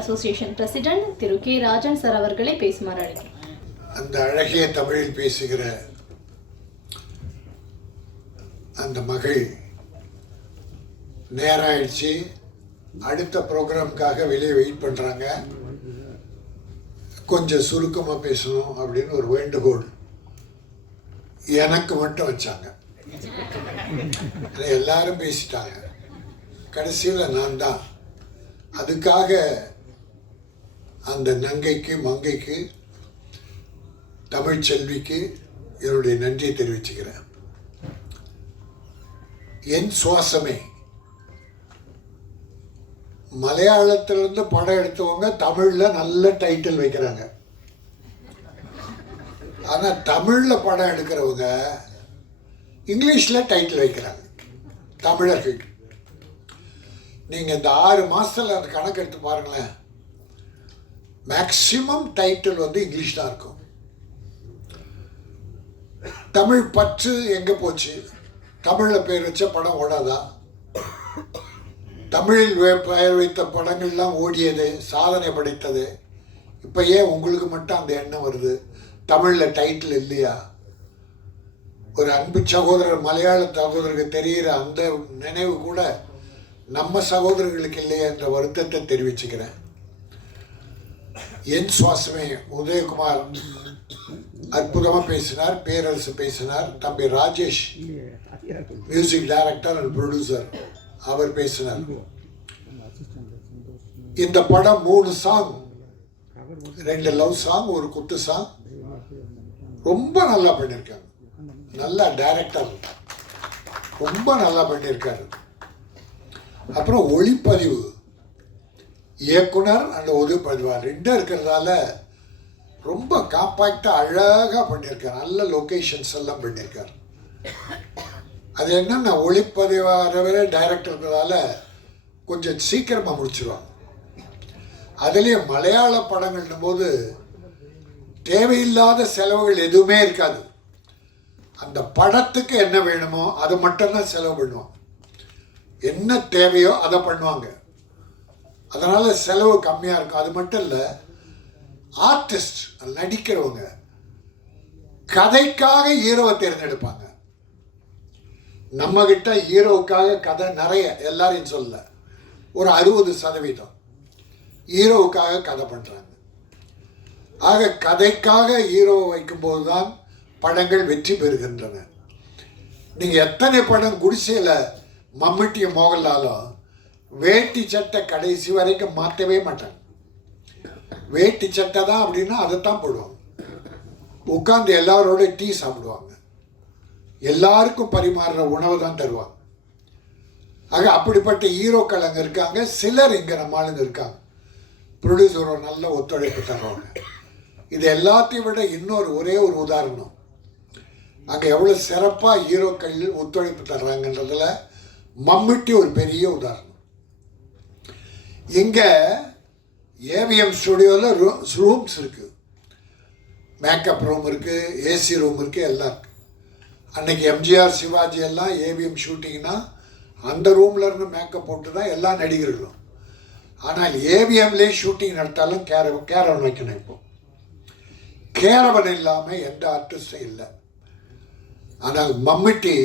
Association president திரு K Rajan sir அவர்களை பேசுமாறு அழைக்கிறேன். அந்த அழகிய தமிழில் பேசுகிற அந்த மகள் நேரம் ஆயிடுச்சு, அடுத்த ப்ரோக்ராமுக்காக வெளியே வெயிட் பண்ணுறாங்க, கொஞ்சம் சுருக்கமாக பேசணும் அப்படின்னு ஒரு வேண்டுகோள் எனக்கு மட்டும் வச்சாங்க. எல்லாரும் பேசிட்டாங்க, கடைசியில் நான் தான். அதுக்காக அந்த நங்கைக்கு மங்கைக்கு தமிழ்ச்செல்விக்கு என்னுடைய நன்றியை தெரிவிச்சுக்கிறேன். என் சுவாசமே மலையாளத்திலிருந்து படம் எடுத்தவங்க தமிழில் நல்ல டைட்டில் வைக்கிறாங்க. ஆனால் தமிழில் படம் எடுக்கிறவங்க இங்கிலீஷில் டைட்டில் வைக்கிறாங்க. தமிழர்கள் நீங்கள் இந்த 6 மாதத்தில் அந்த கணக்கு எடுத்து பாருங்களேன், மேக்சிமம் டைட்டில் வந்து இங்கிலீஷ் தான் இருக்கும். தமிழ் பற்று எங்கே போச்சு? தமிழில் பேர் வச்ச படம் ஓடாதா? தமிழில் பெயர் வைத்த படங்கள்லாம் ஓடியது, சாதனை படைத்தது. இப்போ ஏன் உங்களுக்கு மட்டும் அந்த எண்ணம் வருது? தமிழில் டைட்டில் இல்லையா? ஒரு அன்பு சகோதரர், மலையாள சகோதரருக்கு தெரிகிற அந்த நினைவு கூட நம்ம சகோதரர்களுக்கு இல்லையா என்ற வருத்தத்தை தெரிவிச்சுக்கிறேன். என் சுவாசமே உதயகுமார் அற்புதமாக பேசினார், பேரரசு பேசினார், தம்பி Rajesh music director and producer அவர் பேசினார். இந்த படம் 3 சாங், 2 லவ் சாங், ஒரு குத்து சாங், ரொம்ப நல்லா பண்ணியிருக்காங்க. நல்லா டைரக்டர் ரொம்ப நல்லா பண்ணியிருக்காரு. அப்புறம் ஒளிப்பதிவு இயக்குனர் அந்த ஒளிப்பதிவார் 2 இருக்கிறதால ரொம்ப காம்பாக்டாக அழகாக பண்ணியிருக்கார். நல்ல லொக்கேஷன்ஸ் எல்லாம் பண்ணியிருக்கார். அது என்னன்னா ஒளிப்பதிவாரை விட டைரக்டர் இருக்கிறதால கொஞ்சம் சீக்கிரமாக முடிச்சிடுவாங்க. அதுலேயும் மலையாள படங்கள்னும் போது தேவையில்லாத செலவுகள் எதுவுமே இருக்காது. அந்த படத்துக்கு என்ன வேணுமோ அதை மட்டும்தான் செலவு பண்ணுவாங்க. என்ன தேவையோ அதை பண்ணுவாங்க. அதனால் செலவு கம்மியாக இருக்கும். அது மட்டும் இல்லை, ஆர்டிஸ்ட் நடிக்கிறவங்க கதைக்காக ஹீரோவை தேர்ந்தெடுப்பாங்க. நம்மகிட்ட ஹீரோவுக்காக கதை நிறைய, எல்லாரையும் சொல்ல ஒரு 60% ஹீரோவுக்காக கதை பண்ணுறாங்க. ஆக கதைக்காக ஹீரோவை வைக்கும்போது தான் படங்கள் வெற்றி பெறுகின்றன. நீங்கள் எத்தனை படம் குடிசையில் மம்முட்டியும் மோகன்லாலும் வேட்டி சட்டை கடைசி வரைக்கும் மாற்றவே மாட்டாங்க. வேட்டி சட்டை தான் அப்படின்னா அதைத்தான் போடுவாங்க. உட்காந்து எல்லாரோட டீ சாப்பிடுவாங்க, எல்லாருக்கும் பரிமாறுற உணவு தான் தருவாங்க. ஆக அப்படிப்பட்ட ஹீரோக்கள் அங்கே இருக்காங்க. சிலர் இங்கே நம்ம ஆளுங்க இருக்காங்க, ப்ரொடியூசரோட நல்ல ஒத்துழைப்பு தருவாங்க. இது எல்லாத்தையும் விட இன்னொரு ஒரே ஒரு உதாரணம், அங்கே எவ்வளோ சிறப்பாக ஹீரோக்கள் ஒத்துழைப்பு தர்றாங்கன்றதில் மம்முட்டி ஒரு பெரிய உதாரணம். இங்கே ஏவிஎம் ஸ்டுடியோவில் ரூம்ஸ் இருக்குது, மேக்கப் ரூம் இருக்குது, ஏசி ரூம் இருக்குது, எல்லாம் இருக்குது. அன்றைக்கி எம்ஜிஆர் சிவாஜி எல்லாம் ஏவிஎம் ஷூட்டிங்னா அந்த ரூமில் இருந்து மேக்கப் போட்டு தான் எல்லா நடிகர்களும். ஆனால் ஏவிஎம்லேயே ஷூட்டிங் நடத்தாலும் கேரவன் வைக்கணும். இப்போ கேரவன் இல்லாமல் எந்த ஆர்டிஸ்டும் இல்லை. ஆனால் மம்முட்டி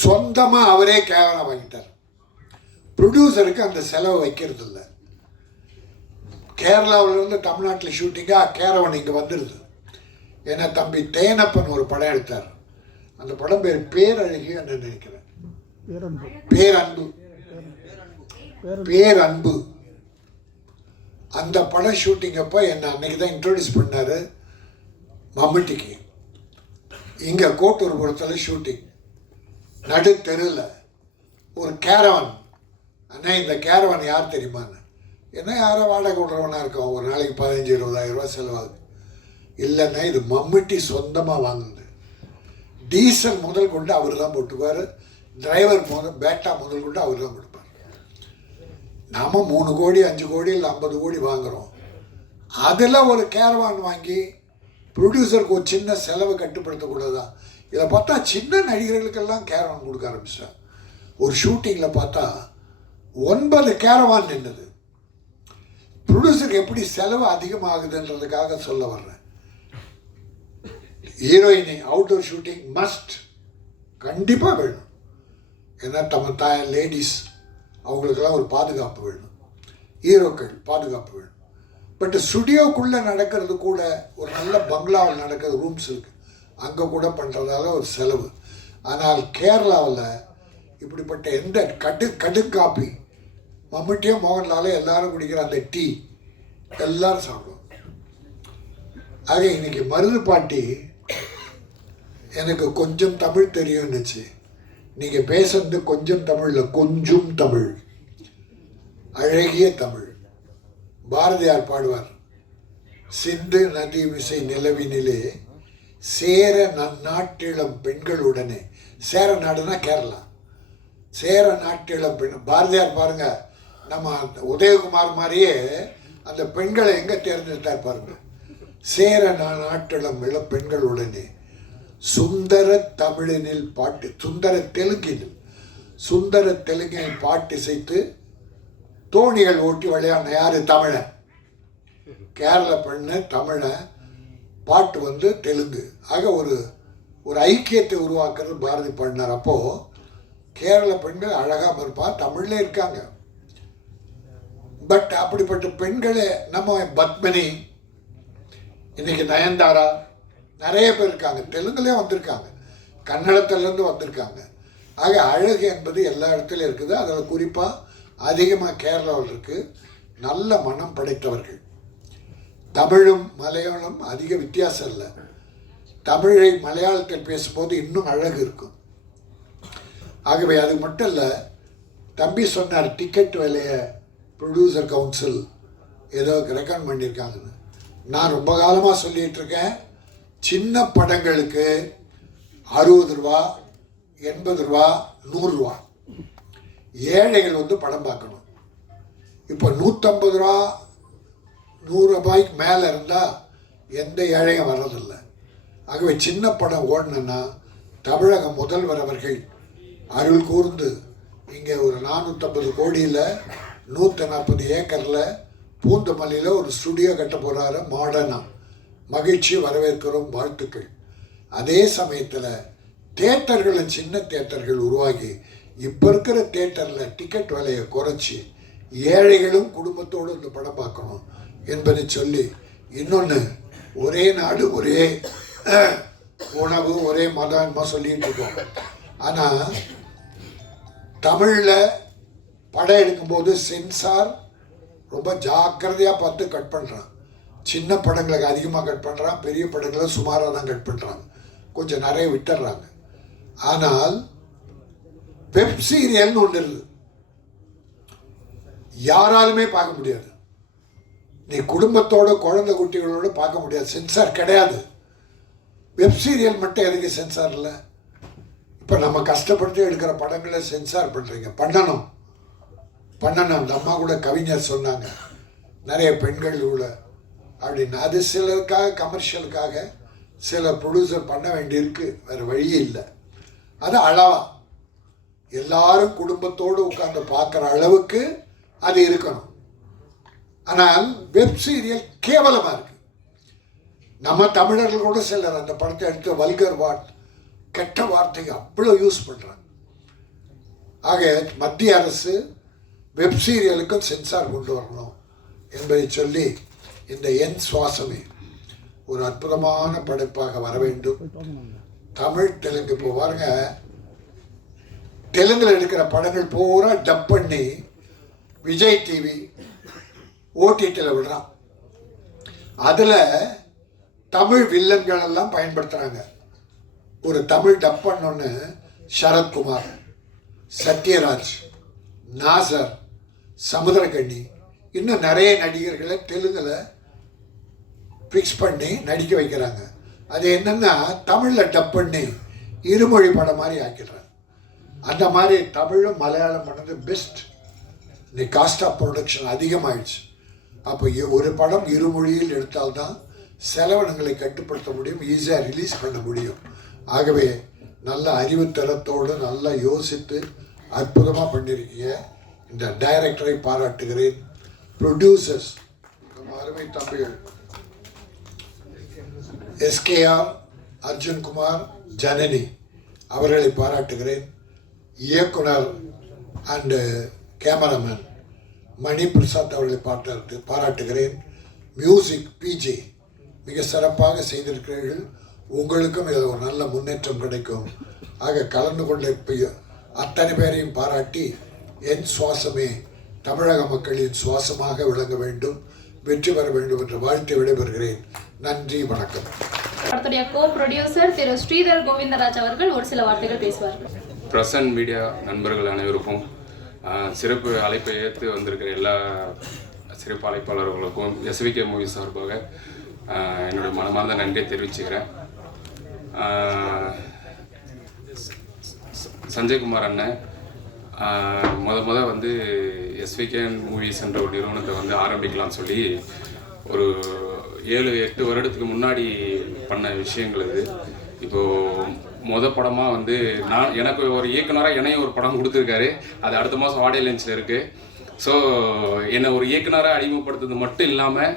சொந்தமாக அவரே கேமரா வாங்கிட்டார். ப்ரொடியூசருக்கு அந்த செலவு வைக்கிறது இல்லை. கேரளாவிலேருந்து தமிழ்நாட்டில் ஷூட்டிங்காக கேரவன் இங்கே வந்துடுது. ஏன்னா தம்பி தேனப்பன் ஒரு படம் எடுத்தார். அந்த படம் பேர் பேரழகி என்று நினைக்கிறேன், பேரன்பு. அந்த படம் ஷூட்டிங் அப்போ என்னை அன்னைக்கு தான் இன்ட்ரோடியூஸ் பண்ணார் மம்முட்டிக்கு. இங்கே கோட்டூர்புரத்தில் ஷூட்டிங், நடு தெருவில் ஒரு கேரவன். அண்ணா இந்த கேரவன் யார் தெரியுமான்னு. என்ன யாரோ வாடகை விடுறவனா இருக்கும், ஒரு நாளைக்கு 15,000-20,000 ரூபா செலவாகுது. இல்லைன்னா இது மம்முட்டி சொந்தமாக வாங்குது. டீசல் முதல் கொண்டு அவர் தான் போட்டுக்குவார், டிரைவர் பேட்டா முதல் கொண்டு அவர் தான் கொடுப்பார். நாம் 3 கோடி 5 கோடி இல்லை 50 கோடி வாங்குகிறோம். அதில் ஒரு கேரவான் வாங்கி ப்ரொடியூசருக்கு ஒரு சின்ன செலவு கட்டுப்படுத்தக்கூடாதான். இதை பார்த்தா சின்ன நடிகர்களுக்கெல்லாம் கேரவான் கொடுக்க ஆரம்பிச்சிட்டாங்க. ஒரு ஷூட்டிங்கில் பார்த்தா 9 கேரவான் நின்றுது. ப்ரொடியூசருக்கு எப்படி செலவு அதிகமாகுதுன்றதுக்காக சொல்ல வர்றேன். ஹீரோயினி அவுட்டோர் ஷூட்டிங் மஸ்ட், கண்டிப்பாக வேணும். ஏன்னா தாய் லேடிஸ் அவங்களுக்கெல்லாம் ஒரு பாதுகாப்பு வேணும், ஹீரோக்கள் பாதுகாப்பு வேணும். பட் ஸ்டுடியோக்குள்ளே நடக்கிறது கூட ஒரு நல்ல பங்களாவில் நடக்கிறது ரூம்ஸ் இருக்குது, அங்கே கூட பண்ணுறதால ஒரு செலவு. ஆனால் கேரளாவில் இப்படிப்பட்ட எந்த கடுக்காப்பி மம்முட்டியும் மோகன்லாலும் எல்லாரும் குடிக்கிற அந்த டீ எல்லாரும் சாப்பிடுவோம். ஆக இன்னைக்கு மருது பாட்டி எனக்கு கொஞ்சம் தமிழ் தெரியும்னுச்சு. நீங்கள் பேசுறது கொஞ்சம் தமிழில் கொஞ்சம் தமிழ், அழகிய தமிழ். பாரதியார் பாடுவார், சிந்து நதி விசை நிலவினிலே சேர நன்னாட்டிளம் பெண்களுடனே. சேர நாடுனா கேரளா. சேர நாட்டிளம் பெண், பாரதியார் பாருங்க, நம்ம உதயகுமார் மாதிரியே அந்த பெண்களை எங்கே தேர்ந்தெடுத்தார் பாருங்க. சேர நாட்டிளம் இளம் பெண்களுடனே சுந்தர தமிழினில் பாட்டு, சுந்தர தெலுங்கினில் பாட்டு இசைத்து தோணிகள் ஓட்டி விளையாடின யாரு? தமிழன். கேரள பெண்ணு தமிழன், பாட்டு தெலுங்கு. ஆக ஒரு ஐக்கியத்தை உருவாக்குறது பாரதி பாடினார். அப்போது கேரள பெண்கள் அழகாக இருப்பா, தமிழ்ல இருக்காங்க. பட் அப்படிப்பட்ட பெண்களே நம்ம பத்மினி, இன்னைக்கு நயன்தாரா, நிறைய பேர் இருக்காங்க. தெலுங்குலேயும் வந்திருக்காங்க, கன்னடத்துலேருந்து வந்திருக்காங்க. ஆக அழகு என்பது எல்லா இடத்துலையும் இருக்குது. அதில் குறிப்பாக அதிகமாக கேரளாவில் இருக்குது. நல்ல மனம் படைத்தவர்கள். தமிழும் மலையாளம் அதிக வித்தியாசம் இல்லை. தமிழை மலையாளத்தில் பேசும்போது இன்னும் அழகு இருக்கும். ஆகவே அது மட்டும் இல்லை, தம்பி சொன்னார் டிக்கெட் விலையை ப்ரொடியூசர் கவுன்சில் ஏதோ ரெக்கமெண்ட் பண்ணியிருக்காங்கன்னு. நான் ரொம்ப காலமாக சொல்லிகிட்டு இருக்கேன், சின்ன படங்களுக்கு 60 ரூபா, 80 ரூபா, 100 ரூபா. ஏழைகள் படம் பார்க்கணும். இப்போ 150 ரூபா, 100 ரூபாய்க்கு மேலே இருந்தால் எந்த ஏழையும் வர்றதில்லை. ஆகவே சின்ன படம் ஓடணுன்னா தமிழக முதல்வர் அவர்கள் அருள் கூர்ந்து இங்கே ஒரு 450 கோடியில் 140 ஏக்கரில் பூந்தமல்லியில் ஒரு ஸ்டுடியோ கட்ட போகிறாரு மாடர்னாக. மகிழ்ச்சி, வரவேற்கிறோம், வாழ்த்துக்கள். அதே சமயத்தில் தேட்டர்களும் சின்ன தேட்டர்கள் உருவாகி இப்போ இருக்கிற தேட்டரில் டிக்கெட் விலையை குறைச்சி ஏழைகளும் குடும்பத்தோடு இந்த படம் பார்க்கணும் என்பதை சொல்லி, இன்னொன்று, ஒரே நாடு ஒரே உணவு ஒரே மதமாக சொல்லிகிட்டு இருக்கோம். ஆனால் தமிழில் படம் எடுக்கும்போது சென்சார் ரொம்ப ஜாக்கிரதையாக பார்த்து கட் பண்ணுறான். சின்ன படங்களுக்கு அதிகமாக கட் பண்ணுறான், பெரிய படங்களை சுமாராக தான் கட் பண்ணுறாங்க, கொஞ்சம் நிறைய விட்டுடுறாங்க. ஆனால் வெப் சீரியல்னு ஒன்று இருக்குது, யாராலுமே பார்க்க முடியாது. நீ குடும்பத்தோட குழந்தை குட்டிகளோடு பார்க்க முடியாது, சென்சார் கிடையாது. வெப் சீரியல் மட்டும் எதுக்கு சென்சார் இல்லை? இப்போ நம்ம கஷ்டப்பட்டு எடுக்கிற படங்களை சென்சார் பண்ணுறீங்க. பண்ணணும். அந்த அம்மா கூட கவிஞர் சொன்னாங்க, நிறைய பெண்கள் கூட அப்படின்னு. அது சிலருக்காக, கமர்ஷியலுக்காக சில ப்ரொடியூசர் பண்ண வேண்டியிருக்கு, வேறு வழி இல்லை. அது அளவா எல்லாரும் குடும்பத்தோடு உட்கார்ந்து பார்க்குற அளவுக்கு அது இருக்கணும். ஆனால் வெப் சீரியல் கேவலமாக இருக்குது. நம்ம தமிழர்கள் கூட சிலர் அந்த படத்தை எடுத்து வல்கர் கெட்ட வார்த்தைக்கு அவ்வளோ யூஸ் பண்ணுறாங்க. ஆக மத்திய அரசு வெப் சீரியலுக்கும் சென்சார் கொண்டு வரணும் என்பதை சொல்லி, இந்த என் சுவாசமே ஒரு அற்புதமான படைப்பாக வர வேண்டும். தமிழ் தெலுங்கு இப்போ பாருங்க, தெலுங்கில் எடுக்கிற படங்கள் பூரா டப் பண்ணி விஜய் டிவி ஓடிடியில் விடுறான். அதில் தமிழ் வில்லன்கள் எல்லாம் பயன்படுத்துகிறாங்க. ஒரு தமிழ் டப் பண்ணொன்று சரத்குமார், சத்யராஜ், நாசர், சமுத்திரகண்ணி, இன்னும் நிறைய நடிகர்களை தெலுங்கில் ஃபிக்ஸ் பண்ணி நடிக்க வைக்கிறாங்க. அது என்னென்னா தமிழில் டப் பண்ணி இருமொழி படம் மாதிரி ஆக்கிடுறாங்க. அந்த மாதிரி தமிழும் மலையாளம் பண்ணது பெஸ்ட். இன்னைக்கு காஸ்ட் ஆஃப் ப்ரொடக்ஷன் அதிகமாகிடுச்சு. அப்போ ஒரு படம் இருமொழியில் எடுத்தால்தான் செலவினங்களை கட்டுப்படுத்த முடியும், ஈஸியாக ரிலீஸ் பண்ண முடியும். ஆகவே நல்ல அறிவுத்தரத்தோடு நல்லா யோசித்து அற்புதமாக பண்ணியிருக்கீங்க. இந்த டைரக்டரை பாராட்டுகிறேன். ப்ரொடியூசர்ஸ் அருமை தம்பிகள் எஸ்கேஆர், அர்ஜுன்குமார், ஜனனி அவர்களை பாராட்டுகிறேன். இயக்குனர் அண்டு கேமராமேன் மணி பிரசாத் அவர்களை பாராட்டுகிறேன். மியூசிக் பிஜே மிக சிறப்பாக செய்திருக்கிறீர்கள். உங்களுக்கும் இதில் ஒரு நல்ல முன்னேற்றம் கிடைக்கும். ஆக கலந்து கொண்ட அத்தனை பேரையும் பாராட்டி என் சுவாசமே தமிழக மக்களின் சுவாசமாக விளங்க வேண்டும், வெற்றி பெற வேண்டும் என்று வாழ்த்து விடைபெறுகிறேன். நன்றி, வணக்கம். படத்துடைய கோ ப்ரொடியூசர் திரு ஸ்ரீதர் கோவிந்தராஜ் அவர்கள் ஒரு சில வார்த்தைகள் பேசுவார்கள். பிரசன் மீடியா நண்பர்கள் அனைவருக்கும் சிறப்பு அழைப்பை ஏற்று வந்திருக்கிற எல்லா சிறப்பு அழைப்பாளர்களுக்கும் எஸ்விகே மூவி சார்பாக என்னுடைய மனமார்ந்த நன்றியை தெரிவிச்சுக்கிறேன். சஞ்சய்குமார் அண்ணன் முத வந்து எஸ்விகே மூவிஸ் என்ற ஒரு நிறுவனத்தை வந்து ஆரம்பிக்கலாம்னு சொல்லி ஒரு 7-8 வருடத்துக்கு முன்னாடி பண்ண விஷயங்கள் இது. இப்போது படமாக வந்து எனக்கு ஒரு இயக்குனராக என்னையும் ஒரு படம் கொடுத்துருக்காரு. அது அடுத்த மாதம் ஆடியோ லான்ச்சில் இருக்குது. ஸோ என்னை ஒரு இயக்குனராக அறிமுகப்படுத்துறது மட்டும் இல்லாமல்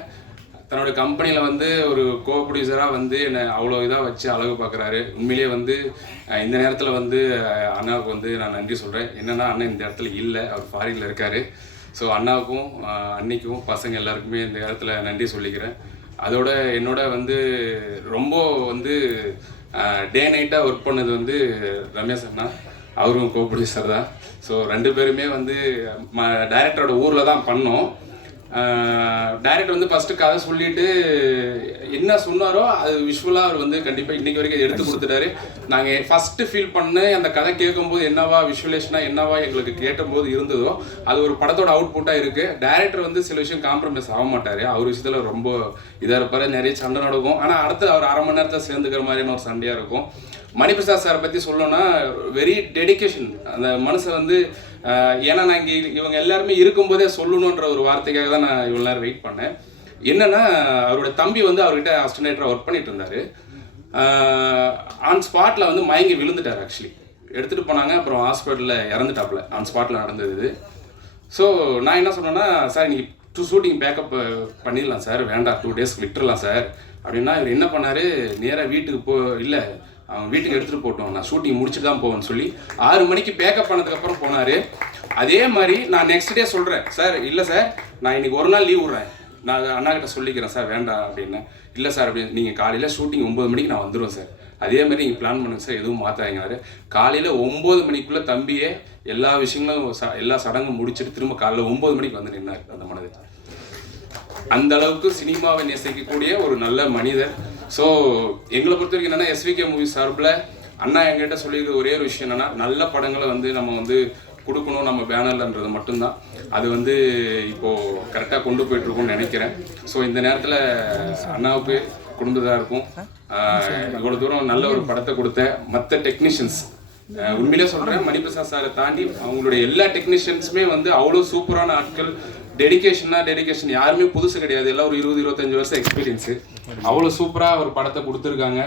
தன்னோட கம்பெனியில் வந்து ஒரு கோ ப்ரொடியூசராக வந்து என்னை அவ்வளோ இதாக வச்சு அழகு பார்க்குறாரு. உண்மையிலேயே வந்து இந்த நேரத்தில் வந்து அண்ணாவுக்கு வந்து நான் நன்றி சொல்கிறேன். என்னென்னா அண்ணன் இந்த இடத்துல இல்லை, அவர் ஃபாரினில் இருக்கார். ஸோ அண்ணாவுக்கும் அன்னிக்கும் பசங்க எல்லாருக்குமே இந்த இடத்துல நன்றி சொல்லிக்கிறேன். அதோட என்னோட வந்து ரொம்ப வந்து டே நைட்டாக ஒர்க் பண்ணது வந்து ரமேஷ் அண்ணா, அவரும் கோ ப்ரொடியூசர் தான். ஸோ 2 பேருமே வந்து டைரக்டரோட ஊரில் தான் பண்ணோம். டைரக்டர் வந்து ஃபஸ்ட்டு கதை சொல்லிவிட்டு என்ன சொன்னாரோ அது விஷுவலாக அவர் வந்து கண்டிப்பாக இன்றைக்கி வரைக்கும் எடுத்து கொடுத்துட்டாரு. நாங்கள் ஃபஸ்ட்டு ஃபீல் பண்ண அந்த கதை கேட்கும்போது என்னவா விஷுவலேஷனாக என்னவா எங்களுக்கு கேட்டபோது இருந்ததோ அது ஒரு படத்தோட அவுட்புட்டாக இருக்குது. டைரக்டர் வந்து சில விஷயம் காம்ப்ரமைஸ் ஆக மாட்டார். அவர் விஷயத்தில் ரொம்ப இதாக இருப்பார், நிறைய சண்டை நடக்கும். ஆனால் அடுத்து அவர் 1/2 மணி நேரத்தில் சேர்ந்துக்கிற மாதிரியான ஒரு சண்டையாக இருக்கும். மணிபிரசாத் சாரை பற்றி சொல்லணும்னா வெரி டெடிக்கேஷன். அந்த மனசை வந்து ஏன்னா நான் இவங்க எல்லாருமே இருக்கும்போதே சொல்லணுன்ற ஒரு வார்த்தைக்காக தான் நான் இவ்வளோ நேரம் வெயிட் பண்ணேன். என்னென்னா அவரோட தம்பி வந்து அவர்கிட்ட அசிஸ்டன்டேட்டராக ஒர்க் பண்ணிட்டு இருந்தார். ஆன் ஸ்பாட்டில் வந்து மயங்கி விழுந்துட்டார். ஆக்சுவலி எடுத்துகிட்டு போனாங்க, அப்புறம் ஹாஸ்பிட்டலில் இறந்துட்டாப்புல. ஆன் ஸ்பாட்டில் நடந்தது இது. ஸோ நான் என்ன சொன்னேன்னா, சார் இன்றைக்கி ஷூட்டிங் பேக்கப் பண்ணிடலாம் சார், வேண்டாம் 2 டேஸ்க்கு விட்டுடலாம் சார் அப்படின்னா, இவர் என்ன பண்ணார், நேராக வீட்டுக்கு இல்லை அவன் வீட்டுக்கு எடுத்துகிட்டு போட்டோம், நான் ஷூட்டிங் முடிச்சுட்டு தான் போவேன்னு சொல்லி 6 மணிக்கு பேக்கப் பண்ணதுக்கப்புறம் போனார். அதே மாதிரி நான் நெக்ஸ்ட் டே சொல்கிறேன், சார் இல்லை சார் நான் இன்றைக்கி ஒரு நாள் லீவ் விட்றேன், நான் அண்ணாக்கிட்ட சொல்லிக்கிறேன் சார் வேண்டாம் அப்படின்னு. இல்லை சார் அப்படின்னு, நீங்கள் காலையில் ஷூட்டிங் 9 மணிக்கு நான் வந்துடுவேன் சார், அதே மாதிரி நீங்கள் பிளான் பண்ணுங்க சார், எதுவும் மாற்றாங்கிறாரு. காலையில் 9 மணிக்குள்ளே தம்பியே எல்லா விஷயங்களும் எல்லா சடங்கும் முடிச்சுட்டு திரும்ப காலையில் 9 மணிக்கு வந்து நின்னார் அந்த மனது. அந்த அளவுக்கு சினிமாவை நேசிக்கக்கூடிய ஒரு நல்ல மனிதர். ஸோ எங்களை பொறுத்த வரைக்கும் என்னென்னா எஸ்விகே மூவி சார்பில் அண்ணா எங்கிட்ட சொல்லியிருக்க ஒரே ஒரு விஷயம் என்னென்னா, நல்ல படங்களை வந்து நம்ம வந்து கொடுக்கணும் நம்ம பேனர்லன்றது மட்டும்தான். அது வந்து இப்போது கரெக்டாக கொண்டு போயிட்டுருக்கும்னு நினைக்கிறேன். ஸோ இந்த நேரத்தில் அண்ணாவுக்கு குடும்பத்தாருக்கும் இவ்வளோ தூரம் நல்ல ஒரு படத்தை கொடுத்த மற்ற டெக்னீஷியன்ஸ், உண்மையிலே சொல்கிறேன், மணிபிரசாத் சாரை தாண்டி அவங்களுடைய எல்லா டெக்னீஷியன்ஸுமே வந்து அவ்வளோ சூப்பரான ஆட்கள். டெடிக்கேஷன் யாருமே புதுசு கிடையாது, எல்லாம் ஒரு 20-25 வருஷம் எக்ஸ்பீரியன்ஸு. அவ்வளோ சூப்பராக ஒரு படத்தை கொடுத்துருக்காங்க.